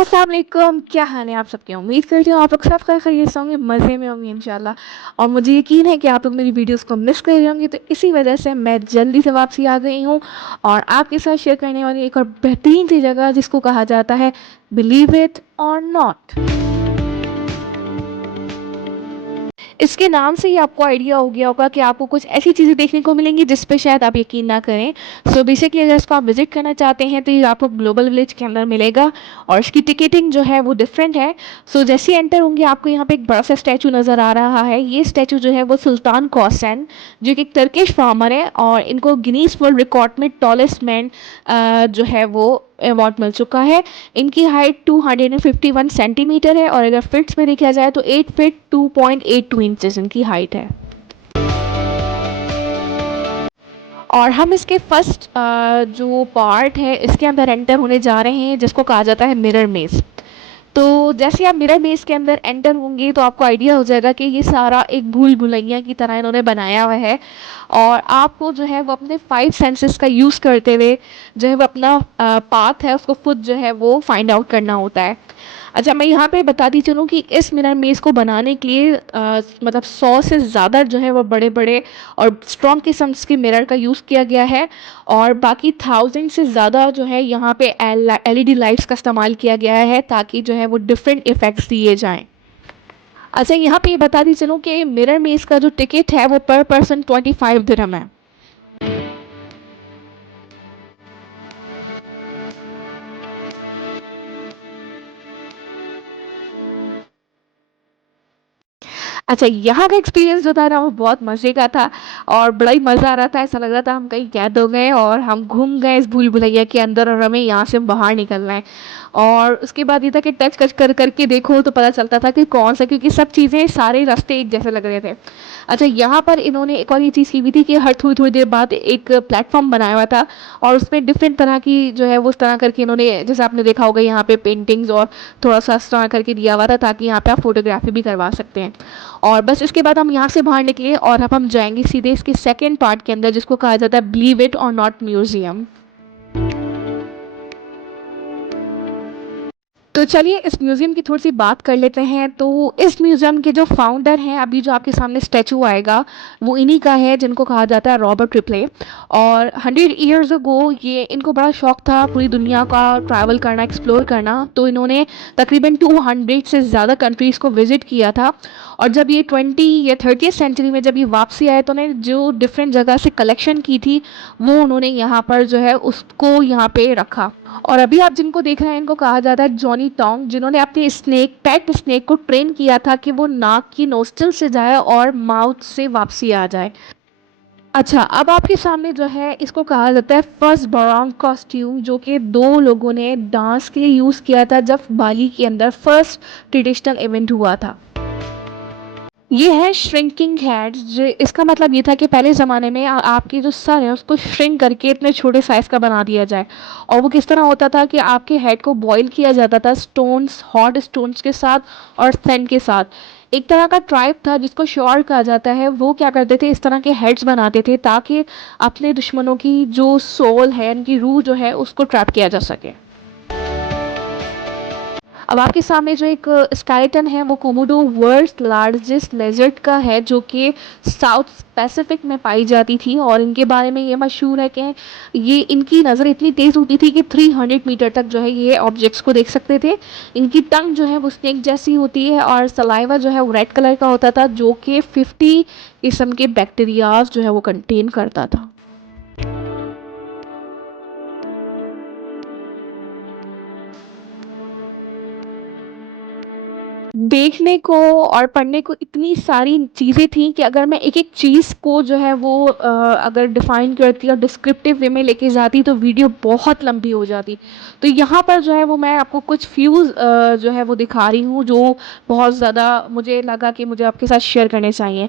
अस्सलाम वालेकुम, क्या हाल है आप सबके? उम्मीद करती हूँ आप लोग सब खैरियत से होंगे, मज़े में होंगे इंशाल्लाह। और मुझे यकीन है कि आप लोग मेरी वीडियोस को मिस कर रहे होंगे, तो इसी वजह से मैं जल्दी से वापसी आ गई हूँ और आपके साथ शेयर करने वाली एक और बेहतरीन सी जगह जिसको कहा जाता है बिलीव इट और नॉट। इसके नाम से ही आपको आइडिया हो गया होगा कि आपको कुछ ऐसी चीज़ें देखने को मिलेंगी जिस पे शायद आप यकीन ना करें। सो बेसिकली अगर इसको आप विज़िट करना चाहते हैं तो ये आपको ग्लोबल विलेज के अंदर मिलेगा और इसकी टिकटिंग जो है वो डिफरेंट है। सो जैसे ही एंटर होंगे आपको यहाँ पे एक बड़ा सा स्टैचू नज़र आ रहा है। ये स्टैचू जो है वो सुल्तान कौसैन, जो कि एक टर्किश फार्मर है और इनको गिनीज वर्ल्ड रिकॉर्ड में टॉलेस्ट मैन जो है वो अवार्ड मिल चुका है। इनकी हाइट 251 सेंटीमीटर है और अगर फिट्स में देखा जाए तो 8 फीट 2.82 इंचेस इनकी हाइट है। और हम इसके फर्स्ट जो पार्ट है इसके अंदर एंटर होने जा रहे हैं जिसको कहा जाता है मिरर मेज। तो जैसे आप मिरर मेज के अंदर एंटर होंगे तो आपको आइडिया हो जाएगा कि ये सारा एक भूल भुलैया की तरह इन्होंने बनाया हुआ है और आपको जो है वो अपने 5 सेंसेस का यूज़ करते हुए जो है वो अपना पाथ है उसको खुद जो है वो फाइंड आउट करना होता है। अच्छा, मैं यहाँ पे बताती चलूँ कि इस मिरर मेज़ को बनाने के लिए मतलब 100 से ज़्यादा जो है वो बड़े-बड़े और स्ट्रॉन्ग किस्म्स के मिरर का यूज़ किया गया है और बाकी 1000 से ज़्यादा जो है यहाँ पे एलईडी लाइट्स का इस्तेमाल किया गया है ताकि जो है वो डिफरेंट इफ़ेक्ट्स दिए जाएँ। अच्छा, यहाँ पे ये बताती चलूँ कि मिरर मेज़ का जो टिकट है वो पर पर्सन 25 दिरहम है। अच्छा, यहाँ का एक्सपीरियंस जो था ना वो बहुत मज़े का था और बड़ा ही मज़ा आ रहा था। ऐसा लग रहा था हम कहीं कैद हो गए और हम घूम गए इस भूल-भुलैया के अंदर और हमें यहाँ से बाहर निकलना है। और उसके बाद ये था कि टच कच कर के देखो तो पता चलता था कि कौन-सा, क्योंकि सब चीज़ें सारे रास्ते एक जैसे लग रहे थे। अच्छा, यहाँ पर इन्होंने एक और ये चीज़ की हुई थी कि हर थोड़ी-थोड़ी देर बाद एक प्लेटफ़ॉर्म बनाया हुआ था और उसमें डिफरेंट तरह की जो है वो इस तरह करके इन्होंने, जैसे आपने देखा होगा यहाँ पे पेंटिंग्स और थोड़ा-सा इस तरह करके दिया हुआ था ताकि यहाँ पे आप फ़ोटोग्राफ़ी भी करवा सकते हैं। और बस इसके बाद हम यहाँ से बाहर निकले और अब हम जाएँगे सीधे इसके सेकंड पार्ट के अंदर जिसको कहा जाता है बिलीव इट और नॉट म्यूज़ियम। तो चलिए इस म्यूज़ियम की थोड़ी-सी बात कर लेते हैं। तो इस म्यूज़ियम के जो फाउंडर हैं, अभी जो आपके सामने स्टैचू आएगा, वो इन्हीं का है जिनको कहा जाता है रॉबर्ट रिप्ले। और 100 ईयर्स अगो ये इनको बड़ा शौक था पूरी दुनिया का ट्रैवल करना, एक्सप्लोर करना। तो इन्होंने तकरीबन 200 से ज़्यादा कंट्रीज़ को विज़िट किया था। और जब ये 20 या 30th सेंचुरी में जब ये वापसी आए तो उन्होंने जो डिफरेंट जगह से कलेक्शन की थी, वो उन्होंने यहाँ पर जो है उसको यहाँ पे रखा। और अभी आप जिनको देख रहे हैं इनको कहा जाता है जॉनी टोंग, जिन्होंने अपने स्नेक पेट स्नेक को ट्रेन किया था कि वो नाक की नोस्ट्रल से जाए और माउथ से वापसी आ जाए। अच्छा, अब आपके सामने जो है इसको कहा जाता है फर्स्ट बरॉन्ग कॉस्ट्यूम, जो कि दो लोगों ने डांस के लिए यूज़ किया था जब बाली के अंदर फर्स्ट ट्रेडिशनल इवेंट हुआ था। ये है श्रिंकिंग हेड। इसका मतलब ये था कि पहले ज़माने में आपकी जो सर है उसको श्रिंक करके इतने छोटे साइज़ का बना दिया जाए। और वो किस तरह होता था कि आपके हेड को बॉईल किया जाता था स्टोन्स, हॉट स्टोन्स के साथ और सैंड के साथ। एक तरह का ट्राइब था जिसको श्योर कहा जाता है, वो क्या करते थे, इस तरह के हेड्स बनाते थे ताकि अपने दुश्मनों की जो सोल है, उनकी रूह जो है उसको ट्रैप किया जा सके। अब आपके सामने जो एक स्केलेटन है वो कोमोडो वर्ल्ड्स लार्जेस्ट लेजर्ड का है, जो कि साउथ पैसिफिक में पाई जाती थी। और इनके बारे में ये मशहूर है कि ये इनकी नज़र इतनी तेज़ होती थी कि 300 मीटर तक जो है ये ऑब्जेक्ट्स को देख सकते थे। इनकी टंग जो है वो स्नेक जैसी होती है और सलाइवा जो है वो रेड कलर का होता था, जो कि 50 किस्म के बैक्टीरियाज जो है वो कंटेन करता था। देखने को और पढ़ने को इतनी सारी चीज़ें थी कि अगर मैं एक-एक चीज़ को जो है वो अगर डिफ़ाइन करती और डिस्क्रिप्टिव वे में लेके जाती तो वीडियो बहुत लंबी हो जाती। तो यहाँ पर जो है वो मैं आपको कुछ फ्यूज़ जो है वो दिखा रही हूँ जो बहुत ज़्यादा मुझे लगा कि मुझे आपके साथ शेयर करने चाहिए।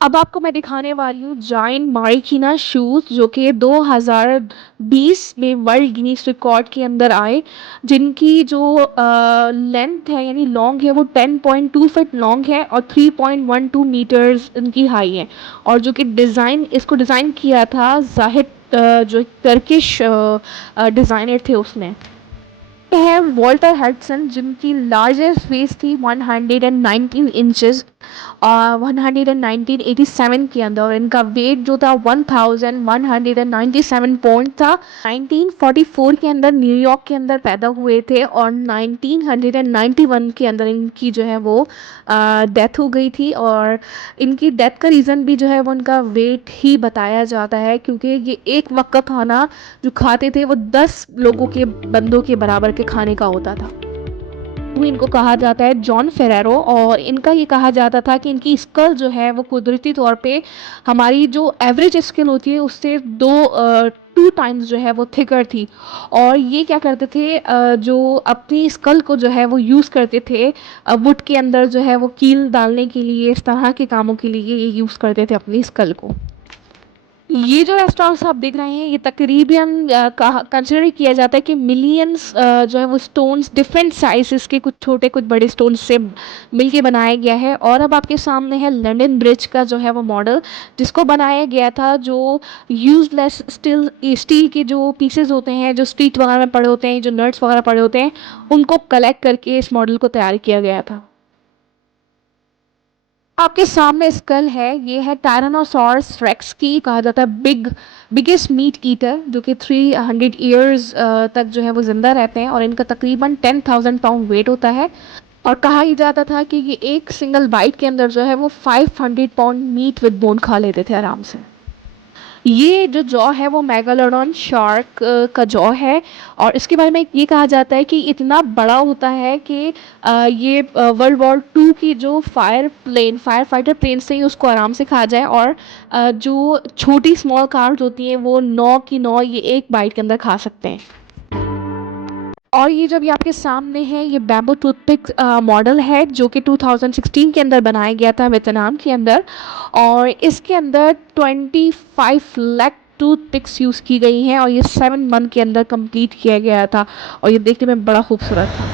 अब आपको मैं दिखाने वाली हूँ जायंट मारिकीना शूज़, जो कि 2020 में वर्ल्ड गिनीज रिकॉर्ड के अंदर आए, जिनकी जो लेंथ है यानी लॉन्ग है वो 10.2 फीट लॉन्ग है और 3.12 मीटर्स इनकी हाई है। और जो कि इसको डिज़ाइन किया था जाहिद, जो टर्किश डिज़ाइनर थे उसने। है वॉल्टर हडसन, जिनकी लार्जेस्ट फेस थी 119 इंचेस और 1987 के अंदर, और इनका वेट जो था 1197 पॉइंट था। 1944 के अंदर न्यूयॉर्क के अंदर पैदा हुए थे और 1991 के अंदर इनकी जो है वो डेथ हो गई थी। और इनकी डेथ का रीज़न भी जो है वो उनका वेट ही बताया जाता है, क्योंकि ये एक वक्त का खाना जो खाते थे वो 10 लोगों के बंदों के बराबर के खाने का होता था। वो इनको कहा जाता है जॉन फेरेरो, और इनका ये कहा जाता था कि इनकी स्कल जो है वो कुदरती तौर पे हमारी जो एवरेज स्कल होती है उससे 2 टाइम्स जो है वो थिकर थी। और ये क्या करते थे, जो अपनी स्कल को जो है वो यूज़ करते थे वुड के अंदर जो है वो कील डालने के लिए, इस तरह के कामों के लिए ये यूज़ करते थे अपनी स्कल को। ये जो रेस्टोरेंट्स आप देख रहे हैं ये तकरीबन कंसिडर किया जाता है कि मिलियंस जो है वो स्टोन्स डिफरेंट साइजेस के, कुछ छोटे कुछ बड़े स्टोन्स से मिलके बनाया गया है। और अब आपके सामने है लंदन ब्रिज का जो है वो मॉडल, जिसको बनाया गया था जो यूजलेस स्टील के जो पीसेस होते हैं, जो स्ट्रीट वगैरह में पड़े होते हैं, जो नट्स वगैरह पड़े होते हैं, उनको कलेक्ट करके इस मॉडल को तैयार किया गया था। आपके सामने स्कल है, ये है टायरानोसॉरस रेक्स की, कहा जाता है बिगेस्ट मीट ईटर, जो कि 300 ईयर्स तक जो है वो ज़िंदा रहते हैं, और इनका तकरीबन 10,000 पाउंड वेट होता है। और कहा ही जाता था कि ये एक सिंगल बाइट के अंदर जो है वो 500 पाउंड मीट विद बोन खा लेते थे आराम से। ये जो जॉ है वो मेगालोडॉन शार्क का जॉ है, और इसके बारे में ये कहा जाता है कि इतना बड़ा होता है कि ये वर्ल्ड वॉर 2 की जो फायर फाइटर प्लेन से ही उसको आराम से खा जाए, और जो छोटी स्मॉल कार्स होती हैं वो 9 की 9 ये एक बाइट के अंदर खा सकते हैं। और ये जब ये आपके सामने है, ये बैम्बू टूथपिक मॉडल है जो कि 2016 के अंदर बनाया गया था वियतनाम के अंदर, और इसके अंदर 25 लाख टूथपिक्स यूज़ की गई हैं, और ये 7 मंथ के अंदर कंप्लीट किया गया था, और ये देखने में बड़ा खूबसूरत था।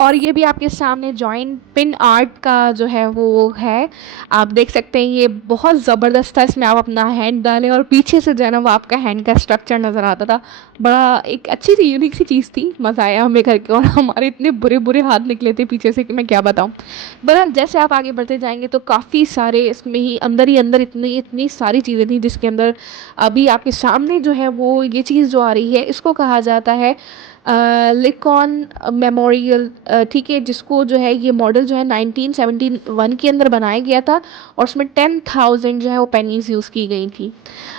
और ये भी आपके सामने जॉइंट पिन आर्ट का जो है वो है, आप देख सकते हैं ये बहुत ज़बरदस्त था। इसमें आप अपना हैंड डालें और पीछे से जो है ना वो आपका हैंड का स्ट्रक्चर नज़र आता था। बड़ा एक अच्छी सी यूनिक सी चीज़ थी, मज़ा आया हमें करके, और हमारे इतने बुरे बुरे हाथ निकले थे पीछे से कि मैं क्या बताऊँ। बट जैसे आप आगे बढ़ते जाएंगे तो काफ़ी सारे इसमें ही अंदर इतनी इतनी सारी चीज़ें थी, जिसके अंदर अभी आपके सामने जो है वो ये चीज़ जो आ रही है इसको कहा जाता है लिकॉन मेमोरियल, ठीक है, जिसको जो है ये मॉडल जो है 1971 के अंदर बनाया गया था, और उसमें 10,000 जो है वो पेनीज यूज़ की गई थी।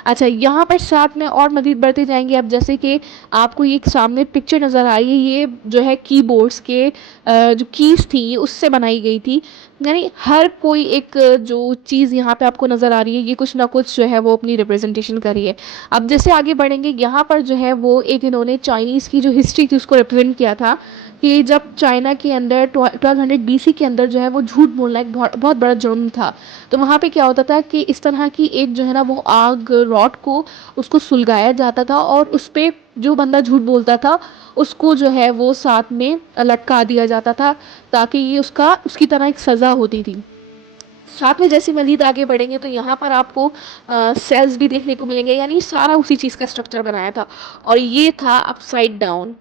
अच्छा, यहाँ पर साथ में और मज़ीद बढ़ते जाएंगे। अब जैसे कि आपको ये सामने पिक्चर नज़र आ रही है, ये जो है कीबोर्ड्स के जो कीज़ थी उससे बनाई गई थी। यानी हर कोई एक जो चीज़ यहाँ पे आपको नज़र आ रही है ये कुछ ना कुछ जो है वो अपनी रिप्रेजेंटेशन कर रही है। अब जैसे आगे बढ़ेंगे, यहाँ पर जो है वो एक इन्होंने चाइनीज़ की जो हिस्ट्री थी उसको रिप्रेजेंट किया था, कि जब चाइना के अंदर 1200 BC के अंदर जो है वो झूठ बोलना एक बहुत बहुत बड़ा जुर्म था। तो वहाँ पे क्या होता था कि इस तरह की एक जो है ना वो आग रॉड को उसको सुलगाया जाता था, और उस पर जो बंदा झूठ बोलता था उसको जो है वो साथ में लटका दिया जाता था, ताकि ये उसकी तरह एक सज़ा होती थी। साथ में जैसे मज़ीद आगे बढ़ेंगे तो यहाँ पर आपको सेल्स भी देखने को मिलेंगे, यानी सारा उसी चीज़ का स्ट्रक्चर बनाया था, और ये था अपसाइड डाउन।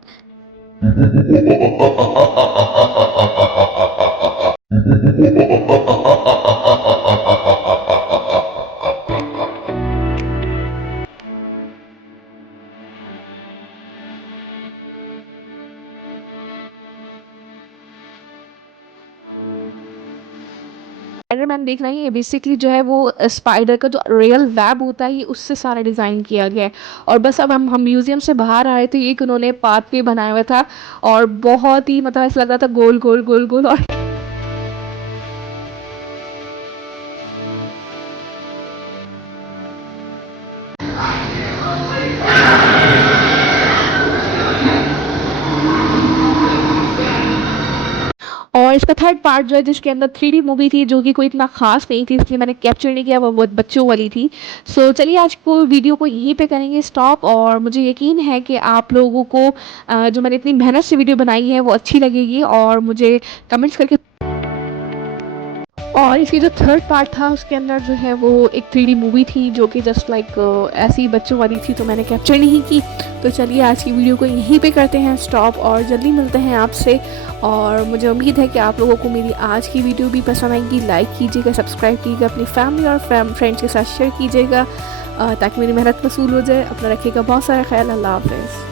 स्पाइडरमैन देख रहे हैं, ये बेसिकली जो है वो स्पाइडर का जो रियल वेब होता है ये उससे सारा डिज़ाइन किया गया है। और बस अब हम म्यूज़ियम से बाहर आए थे, एक उन्होंने पाथवे बनाया हुआ था, और बहुत ही मतलब ऐसा लग रहा था गोल गोल गोल गोल। और इसका थर्ड पार्ट जो है जिसके अंदर 3D मूवी थी, जो कि कोई इतना खास नहीं थी, इसलिए मैंने कैप्चर नहीं किया, वो बहुत बच्चों वाली थी। सो चलिए आज को वीडियो को यहीं पे करेंगे स्टॉप, और मुझे यकीन है कि आप लोगों को जो मैंने इतनी मेहनत से वीडियो बनाई है वो अच्छी लगेगी, और मुझे कमेंट्स करके और इसकी जो थर्ड पार्ट था उसके अंदर जो है वो एक 3D मूवी थी जो कि जस्ट लाइक ऐसी बच्चों वाली थी, तो मैंने कैप्चर नहीं की। तो चलिए आज की वीडियो को यहीं पे करते हैं स्टॉप और जल्दी मिलते हैं आपसे। और मुझे उम्मीद है कि आप लोगों को मेरी आज की वीडियो भी पसंद आएगी। लाइक कीजिएगा, सब्सक्राइब कीजिएगा, अपनी फैमिली और फ्रेंड्स के साथ शेयर कीजिएगा ताकि मेरी मेहनत वसूल हो जाए। अपना रखिएगा बहुत सारा ख्याल। अल्लाह हाफ़िज़।